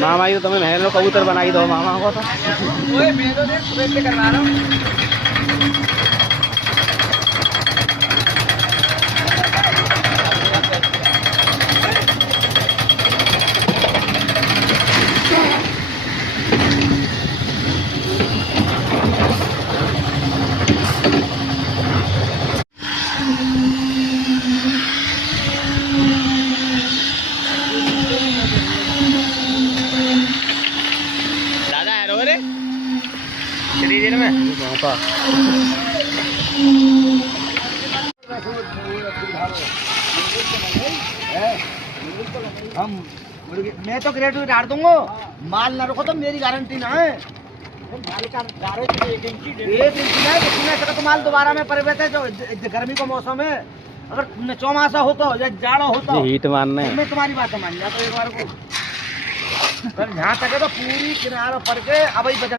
मामा जी तो तुम्हें महल में कबूतर बनाई दो मामा को तो ओए मैं तो देख सुबह से करवा रहा हूँ। दादा है रो रे चली देर में पापा हम मैं तो ग्रेड डाल दूंगा, माल ना रखो तो मेरी गारंटी ना है। माल का एक इंची ना है तो माल दोबारा में परिवर्तित है। जो गर्मी का मौसम है, अगर चौमासा हो तो या जाड़ा हो तो हीट मारना है। मैं तुम्हारी बात मान लिया तो एक बार को। पर यहाँ तक है तो पूरी किनारों पर के अब